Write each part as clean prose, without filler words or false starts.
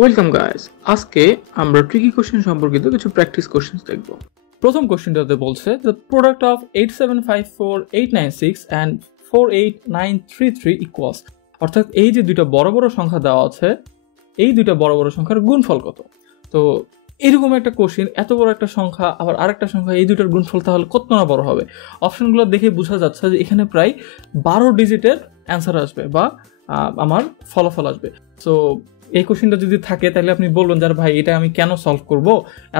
Welcome guys, আজকে আমরা tricky question সম্পর্কিত কিছু প্র্যাকটিস কোশ্চেন্স দেখব। প্রথম কোশ্চেনটাতে বলছে the product of 8754896 and 48933 equals, অর্থাৎ এই যে দুইটা বড় বড় সংখ্যা দেওয়া আছে, এই দুইটা বড় বড় সংখ্যার গুণফল কত। তো এরকম একটা কোশ্চেন, এত বড় একটা সংখ্যা আবার আরেকটা সংখ্যা, এই দুইটার গুণফল তাহলে কত না বড় হবে। অপশনগুলো দেখে বোঝা যাচ্ছে যে এখানে প্রায় 12 ডিজিটের অ্যান্সার আসবে বা আমার ফলাফল আসবে। সো এই কোশ্চেনটা যদি থাকে তাহলে আপনি বলবেন যে ভাই এটা আমি কেন সলভ করব,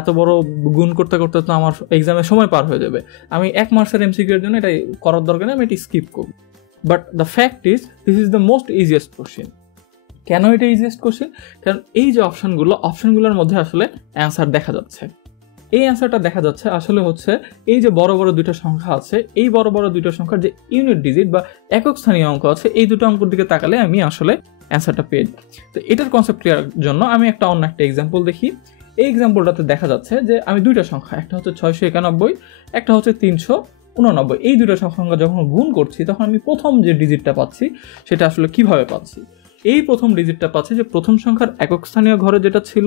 এত বড় গুণ করতে করতে তো আমার এক্সামের সময় পার হয়ে যাবে, আমি 1 মার্কসের এমসিকিউ এর জন্য এটা করার দরকার নেই, আমি এটি স্কিপ করব। But the fact is this is the most easiest question. কেন এটা ইজিয়েস্ট কোশ্চেন? কারণ এই যে অপশনগুলোর মধ্যে আসলে অ্যান্সার দেখা যাচ্ছে। এই অ্যান্সারটা দেখা যাচ্ছে আসলে হচ্ছে এই যে বড় বড় দুইটা সংখ্যা আছে, এই বড় বড় দুইটা সংখ্যার যে ইউনিট ডিজিট বা একক স্থানীয় অঙ্ক আছে, এই দুটো অঙ্কের দিকে তাকালে আমি আসলে অ্যান্সারটা পেয়ে যাই। তো এটার কনসেপ্ট ক্লিয়ার জন্য আমি অন্য একটা এক্সাম্পল দেখি। এই এক্সাম্পলটাতে দেখা যাচ্ছে যে আমি দুইটা সংখ্যা, একটা হচ্ছে 691, একটা হচ্ছে 389, এই দুইটা সংখ্যা যখন গুণ করছি তখন আমি প্রথম যে ডিজিটটা পাচ্ছি সেটা আসলে কিভাবে পাচ্ছি। এই প্রথম ডিজিটটা পাচ্ছি যে প্রথম সংখ্যার একক স্থানীয় ঘরে যেটা ছিল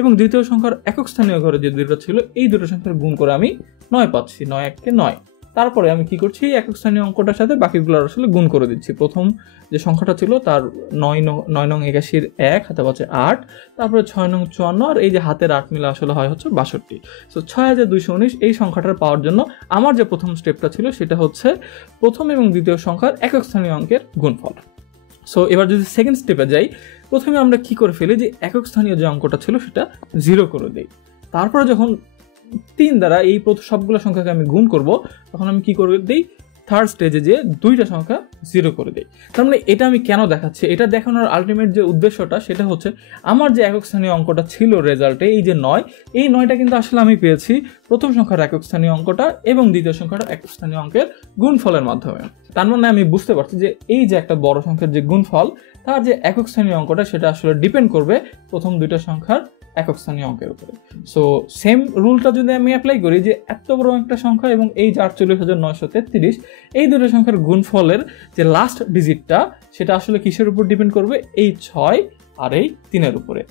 এবং দ্বিতীয় সংখ্যার একক স্থানীয় ঘরে যে দুটো ছিল, এই দুটো সংখ্যার গুণ করে আমি 9 পাচ্ছি, 9 1 9। তারপরে আমি কি করছি, একক স্থানীয় অঙ্কটার সাথে বাকিগুলো আসলে গুণ করে দিচ্ছি। প্রথম যে সংখ্যাটা ছিল তার 9 নং 81 1 হাতে পাচ্ছে 8, তারপরে 6 নং 54 আর এই যে হাতের 8 মিলে আসলে হয় হচ্ছে 62। সো 6219 এই সংখ্যাটার পাওয়ার জন্য আমার যে প্রথম স্টেপটা ছিল সেটা হচ্ছে প্রথম এবং দ্বিতীয় সংখ্যার একক স্থানীয় অঙ্কের গুণফল। সো এবার যদি সেকেন্ড স্টেপে যাই, প্রথমে আমরা কি করে ফেলি যে একক স্থানীয় যে অঙ্কটা ছিল সেটা 0 করে দিই। তারপরে যখন 3 দ্বারা এই সবগুলো সংখ্যাকে আমি গুণ করব তখন আমি কি করে দিই, থার্ড স্টেজে যে দুইটা সংখ্যা 0 করে দিই। তার মানে এটা আমি কেন দেখাচ্ছি, এটা দেখানোর আলটিমেট যে উদ্দেশ্যটা সেটা হচ্ছে আমার যে একক স্থানীয় অঙ্কটা ছিল রেজাল্টে, এই যে 9, এই 9টা কিন্তু আসলে আমি পেয়েছি প্রথম সংখ্যার একক স্থানীয় অঙ্কটা এবং দ্বিতীয় সংখ্যার একক স্থানীয় অঙ্কের গুণফলের মাধ্যমে। তার মানে আমি বুঝতে পারছি যে এই যে একটা বড় সংখ্যার যে গুণফল, তার যে একক স্থানীয় অঙ্কটা সেটা আসলে ডিপেন্ড করবে প্রথম দুইটা সংখ্যার একক স্থানীয় অঙ্কের উপরে। সো সেম রুলটা যদি আমি অ্যাপ্লাই করি যে এত বড় একটা সংখ্যা এবং এই যে 48,933, এই দুটো সংখ্যার গুণফলের যে লাস্ট ডিজিটটা সেটা আসলে কিসের উপর ডিপেন্ড করবে, এই 6 আর এই 3-এর উপরে।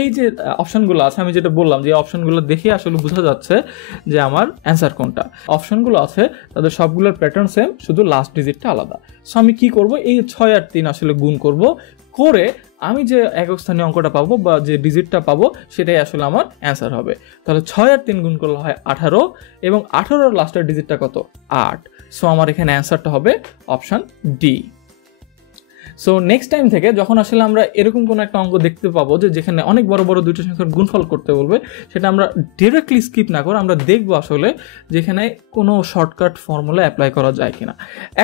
এই যে অপশনগুলো আছে, আমি যেটা বললাম যে অপশনগুলো দেখে আসলে বোঝা যাচ্ছে যে আমার অ্যান্সার কোনটা। অপশনগুলো আছে তাদের সবগুলোর প্যাটার্ন সেম, শুধু লাস্ট ডিজিটটা আলাদা। সো আমি কি করব, এই 6 আর 3 আসলে গুণ করব, করে আমি যে একক স্থানীয় অঙ্কটা পাবো বা যে ডিজিটটা পাবো সেটাই আসলে আমার অ্যান্সার হবে। তাহলে 6 আর 3 গুণ করলে হয় 18 এবং 18 লাস্টের ডিজিটটা কত, 8। সো আমার এখানে অ্যান্সারটা হবে option D. So next time থেকে যখন আসলে আমরা এরকম কোনো একটা অঙ্ক দেখতে পাবো যে যেখানে অনেক বড় বড় দুটো সংখ্যার গুণফল করতে বলবে, সেটা আমরা ডিরেক্টলি স্কিপ না করে আমরা দেখবো আসলে যেখানে কোনো শর্টকাট ফর্মুলা অ্যাপ্লাই করা যায় কিনা।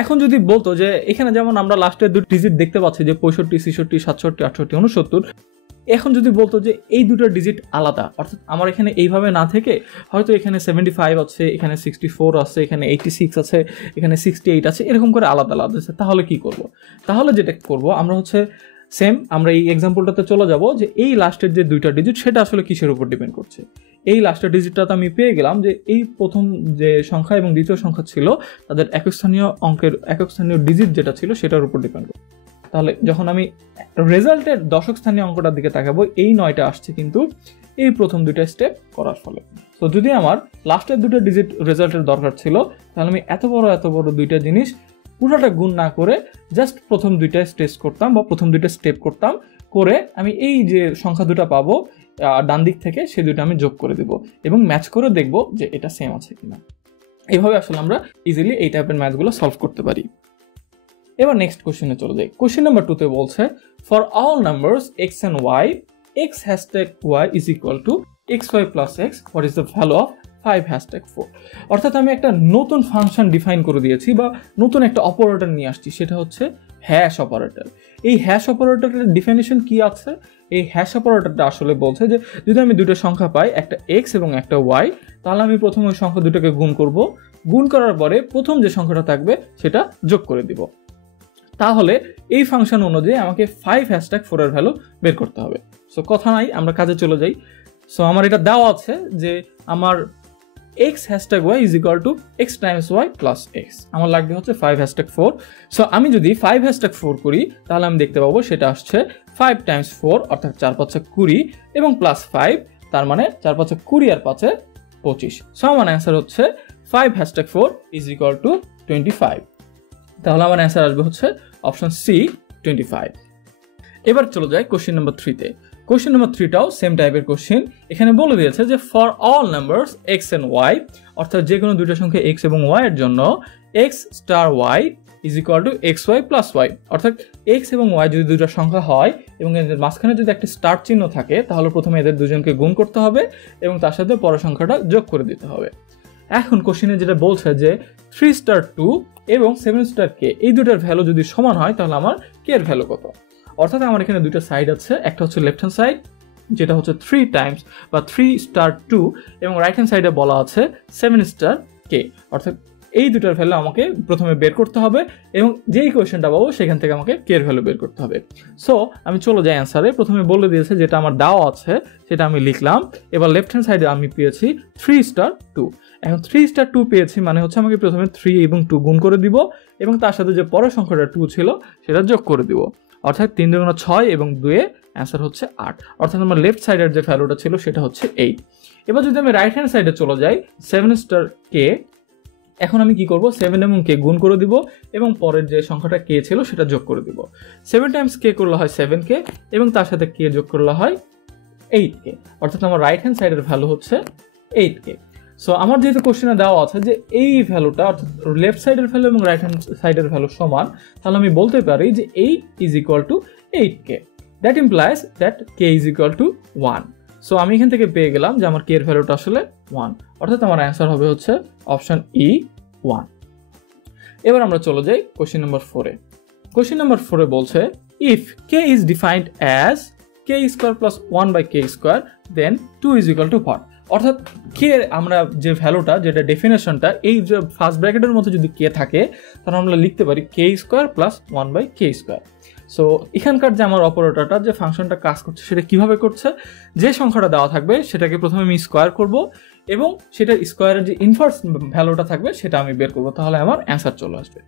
এখন যদি বলতো যে এখানে যেমন আমরা লাস্টের দুটো ডিজিট দেখতে পাচ্ছি যে 65 66 67 68 69, এখন যদি বলতো যে এই দুটো ডিজিট আলাদা, অর্থাৎ আমার এখানে এইভাবে না থেকে হয়তো এখানে 75 আছে, এখানে 64 আছে, এখানে 86 আছে, এখানে 68 আছে, এরকম করে আলাদা আলাদা আছে, তাহলে কি করব? তাহলে যেটা করব আমরা হচ্ছে সেম, আমরা এই এক্সাম্পলটাতে চলে যাব যে এই লাস্টের যে দুইটা ডিজিট সেটা আসলে কিসের উপর ডিপেন্ড করছে। এই লাস্টের ডিজিটটা তো আমি পেয়ে গেলাম যে এই প্রথম যে সংখ্যা এবং দ্বিতীয় সংখ্যা ছিল তাদের একক স্থানীয় অঙ্কের একক স্থানীয় ডিজিট যেটা ছিল সেটার উপর ডিপেন্ড করছে। তাহলে যখন আমি রেজাল্টের দশক স্থানীয় অঙ্কটার দিকে তাকাবো, এই 9টা আসছে কিন্তু এই প্রথম দুইটা স্টেপ করার ফলে। তো যদি আমার লাস্টের দুটো ডিজিট রেজাল্টের দরকার ছিল তাহলে আমি এত বড় দুইটা জিনিস পুরোটা গুণ না করে জাস্ট প্রথম দুইটা স্টেজ করতাম বা প্রথম দুইটা স্টেপ করতাম, করে আমি এই যে সংখ্যা দুটো পাবো ডান দিক থেকে সেই দুটো আমি যোগ করে দেব এবং ম্যাচ করে দেখব যে এটা সেম আছে কিনা। এইভাবে আসলে আমরা ইজিলি এই টাইপের ম্যাথগুলো সলভ করতে পারি। এবার নেক্সট কোশ্চেনে চলে যাই। কোশ্চেন নাম্বার 2 তে বলছে for all numbers x and y, x hashtag y is equal to xy plus x, what is the value of 5 hashtag 4? অর্থাৎ আমি একটা নতুন ফাংশন ডিফাইন করে দিয়েছি বা নতুন একটা অপারেটর নিয়ে আসছি, সেটা হচ্ছে হ্যাশ অপারেটর। এই হ্যাশ অপারেটরের ডেফিনিশন কি আছে? এই হ্যাশ অপারেটরটা আসলে বলছে যে যদি আমি দুটো সংখ্যা পাই, একটা x এবং একটা y, তাহলে আমি প্রথম ওই সংখ্যা দুটোকে গুণ করব, গুণ করার পরে প্রথম যে সংখ্যাটা থাকবে সেটা যোগ করে দিব। তাহলে এই ফাংশন অনুযায়ী আমাকে 5 hashtag 4 এর ভ্যালু বের করতে হবে। সো কথা নাই, আমরা কাজে চলে যাই। সো আমার এটা দেওয়া আছে যে আমার x hashtag y is equal to x times y plus x, আমার লাগবে হচ্ছে 5 hashtag 4। সো আমি যদি 5 hashtag 4 করি তাহলে আমি দেখতে পাবো সেটা আসছে 5 times 4 অর্থাৎ 4 5 20 এবং প্লাস 5, তার মানে 4 5 20 আর 5 25। সো আমার অ্যান্সার হচ্ছে 5 hashtag 4 is equal to 25। তাহলে আমার অ্যান্সার আসবে হচ্ছে অপশন সি 25। এবার চলে যাই কোশ্চেন নাম্বার 3 তে। কোশ্চেন নাম্বার 3টাও সেম টাইপের কোশ্চেন। এখানে বলে দিয়েছে যে for all numbers x and y, অর্থাৎ যে কোনো দুইটা সংখ্যা x এবং y এর জন্য x star y is equal two xy plus y, অর্থাৎ x এবং y যদি দুইটা সংখ্যা হয় এবং এদের মাঝখানে যদি একটা স্টার চিহ্ন থাকে তাহলে প্রথমে এদের দুজনকে গুণ করতে হবে এবং তার সাথে পরের সংখ্যাটা যোগ করে দিতে হবে। এখন কোশ্চেনে যেটা বলছে যে 3 স্টার 2 এবং 7 স্টার k এই দুটার ভ্যালু যদি সমান হয় তাহলে আমার k এর ভ্যালু কত। অর্থাৎ আমার এখানে দুইটা সাইড আছে, একটা হচ্ছে লেফট হ্যান্ড সাইড যেটা হচ্ছে 3 টাইমস বা 3 স্টার 2 এবং রাইট হ্যান্ড সাইডে বলা আছে 7 স্টার k, অর্থাৎ এই দুটার ভ্যালু আমাকে প্রথমে বের করতে হবে এবং যেই কোয়েশ্চেনটা পাবো সেখান থেকে আমাকে k এর ভ্যালু বের করতে হবে। সো আমি চলে যাই অ্যান্সারে। প্রথমে বলে দিয়েছে যেটা আমার দেওয়া আছে সেটা আমি লিখলাম। এবার লেফট হ্যান্ড সাইডে আমি পেয়েছি 3 স্টার 2। এখন 3 স্টার 2 পেয়েছি মানে হচ্ছে আমাকে প্রথমে 3 এবং 2 গুণ করে দিব এবং তার সাথে যে পরের সংখ্যাটা 2 ছিল সেটা যোগ করে দিব, অর্থাৎ 3 দুগুণে 6 এবং 2 এ অ্যান্সার হচ্ছে 8, অর্থাৎ আমার লেফট সাইডের যে ভ্যালুটা ছিল সেটা হচ্ছে 8। এবার যদি আমি রাইট হ্যান্ড সাইডে চলে যাই 7 স্টার k, এখন আমি কি করব 7 এবং k গুণ করে দিব এবং পরের যে সংখ্যাটা k ছিল সেটা যোগ করে দিব। 7 টাইমস k করলে হয় 7k এবং তার সাথে k যোগ করলে হয় 8k, অর্থাৎ আমার রাইট হ্যান্ড সাইডের ভ্যালু হচ্ছে 8k। সো আমার যেহেতু কোশ্চেনে দেওয়া আছে যে এই ভ্যালুটা অর্থাৎ লেফট সাইডের ভ্যালু এবং রাইট হ্যান্ড সাইডের ভ্যালু সমান, তাহলে আমি বলতে পারি যে 8 is equal two 8k, that implies that k is equal two 1। So আমি এখান থেকে পেয়ে গেলাম যে আমার k এর ভ্যালুটা আসলে 1, অর্থাৎ আমার অ্যান্সার হবে হচ্ছে অপশন ই 1। এবার আমরা চলে যাই কোশ্চেন নাম্বার 4 এ। কোশ্চেন নাম্বার 4 এ বলছে if k is defined as k square plus 1 by k square then 2 is equal to what, অর্থাৎ k আমরা যে ভ্যালুটা যেটা ডেফিনেশনটা এই যে ফার্স্ট ব্র্যাকেটের মধ্যে যদি k থাকে তাহলে আমরা লিখতে পারি k square plus 1 by k square. So এখানকার যে আমার অপারেটরটা যে ফাংশনটা কাজ করছে সেটা কিভাবে করছে, যে সংখ্যাটা দেওয়া থাকবে সেটাকে প্রথমে আমি স্কয়ার করব এবং সেটা স্কয়ারের যে ইনভার্স ভ্যালুটা থাকবে সেটা আমি বের করব, তাহলে আমার অ্যান্সার চলে আসবে।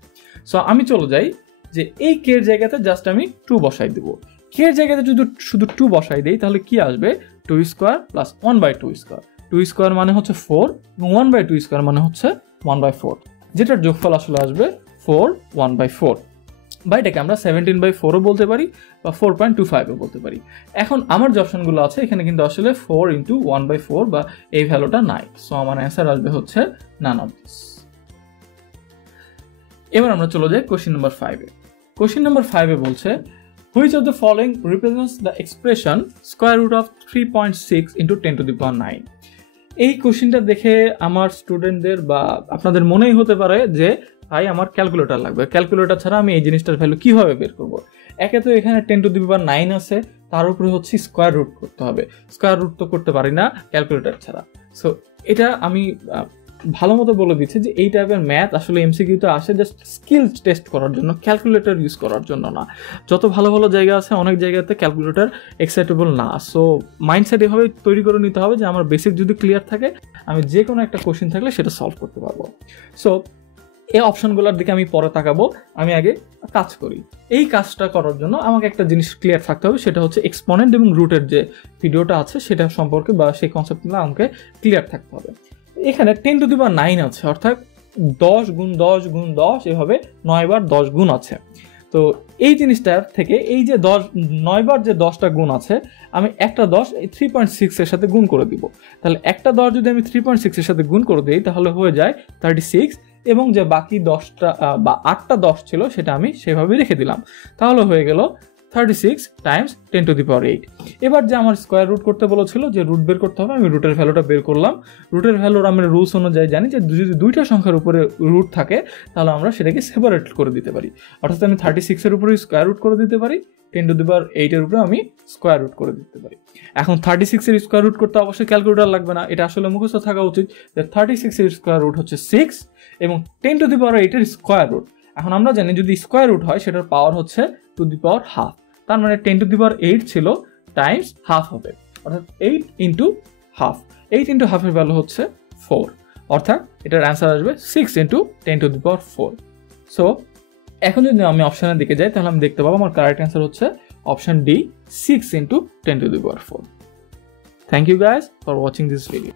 সো আমি চলে যাই যে এই k এর জায়গাতে জাস্ট আমি 2 বসাই দেব। k এর জায়গাতে যদি শুধু 2 বসাই দেই তাহলে কি আসবে 2 স্কয়ার প্লাস 1 বাই 2 স্কয়ার। 2 স্কয়ার মানে হচ্ছে 4 এবং 1 বাই 2 স্কয়ার মানে হচ্ছে 1 বাই 4, যেটার যোগফল আসলে আসবে 4 1 বাই 4, বা এটাকে আমরা 17/4ও বলতে পারি বা 4.25ও বলতে পারি। এখন আমার যে অপশনগুলো আছে এখানে কিন্তু আসলে 4 ইন্টু 1/4 বা এই ভ্যালুটা নাই। সো আমার অ্যান্সার আসবে হচ্ছে নান অফ দিস। এবার আমরা চলে যাই কোশ্চেন নাম্বার 5 এ। কোশ্চেন নাম্বার 5 এ বলছে which of the following represents the expression square root of 3.6 into 10 to the power 9। এই কোশ্চেনটা দেখে আমার স্টুডেন্টদের বা আপনাদের মনেই হতে পারে যে ভাই আমার ক্যালকুলেটর লাগবে, ক্যালকুলেটর ছাড়া আমি এই জিনিসটার ভ্যালু কিভাবে বের করব। একে তো এখানে 10 টু দি পাওয়ার 9 আছে, তার উপরে হচ্ছে স্কয়ার রুট করতে হবে, স্কয়ার রুট তো করতে পারি না ক্যালকুলেটর ছাড়া। সো এটা আমি ভালো মতো বলে দিচ্ছি যে এই টাইপের ম্যাথ আসলে এমসিকিউতে আসে জাস্ট স্কিল টেস্ট করার জন্য, ক্যালকুলেটর ইউজ করার জন্য না। যত ভালো ভালো জায়গা আছে অনেক জায়গাতে ক্যালকুলেটর অ্যাকসেপ্টেবল না। সো মাইন্ডসেট এভাবে তৈরি করে নিতে হবে যে আমার বেসিক যদি ক্লিয়ার থাকে আমি যে কোনো একটা কোশ্চেন থাকলে সেটা সলভ করতে পারবো। সো এই অপশনগুলোর দিকে আমি পরে তাকাবো, আমি আগে কাজ করি। এই কাজটা করার জন্য আমাকে একটা জিনিস ক্লিয়ার থাকতে হবে, সেটা হচ্ছে এক্সপোনেন্ট এবং রুটের যে ভিডিওটা আছে সেটা সম্পর্কে বা সেই কনসেপ্টগুলো আমাকে ক্লিয়ার থাকতে হবে। এখানে 10 টু দি পাওয়ার 9 আছে, অর্থাৎ 10 গুণ 10 গুণ 10 এভাবে 9 বার 10 গুণ আছে। তো এই জিনিসটার থেকে এই যে 9 বার যে 10টা গুণ আছে আমি একটা 10 এই 3.6 এর সাথে গুণ করে দিব। তাহলে একটা 10 যদি আমি 3.6 এর সাথে গুণ করে দিই তাহলে হয়ে যায় 36 এবং যে বাকি 10টা বা 8টা 10 ছিল সেটা আমি সেভাবে রেখে দিলাম, তাহলে হয়ে গেল 36 টাইমস 10 টু দি পাওয়ার 8। এবার যে আমার স্কোয়ার রুট করতে বলেছিল যে রুট বের করতে হবে, আমি রুটের ভ্যালুটা বের করলাম। রুটের ভ্যালুর আমরা রুলস অনুযায়ী জানি যে যদি দুইটা সংখ্যার উপরে রুট থাকে তাহলে আমরা সেটাকে সেপারেট করে দিতে পারি, অর্থাৎ আমি 36 এর উপরে স্কোয়ার রুট করে দিতে পারি, 10 টু দি পাওয়ার 8 এর উপরে আমি স্কোয়ার রুট করে দিতে পারি। এখন 36 এর স্কোয়ার রুট করতে অবশ্যই ক্যালকুলেটর লাগবে না, এটা আসলে মুখস্থ থাকা উচিত যে 36 এর স্কোয়ার রুট হচ্ছে 6 এবং 10 টু দি পাওয়ার 8 এর স্কোয়ার রুট। এখন আমরা জানি যদি স্কোয়ার রুট হয় সেটার পাওয়ার হচ্ছে টু দি পাওয়ার হাফ, তার মানে 10 টু দি পাওয়ার 8 ছিল টাইমস হাফ হবে, অর্থাৎ 8 ইন্টু হাফ। 8 ইন্টু হাফের ভ্যালু হচ্ছে 4, অর্থাৎ এটার অ্যান্সার আসবে 6 × 10⁴। সো এখন যদি আমি অপশনের দিকে যাই তাহলে আমি দেখতে পাবো আমার কারেক্ট অ্যান্সার হচ্ছে option D, 6 × 10⁴। Thank you guys for watching this video.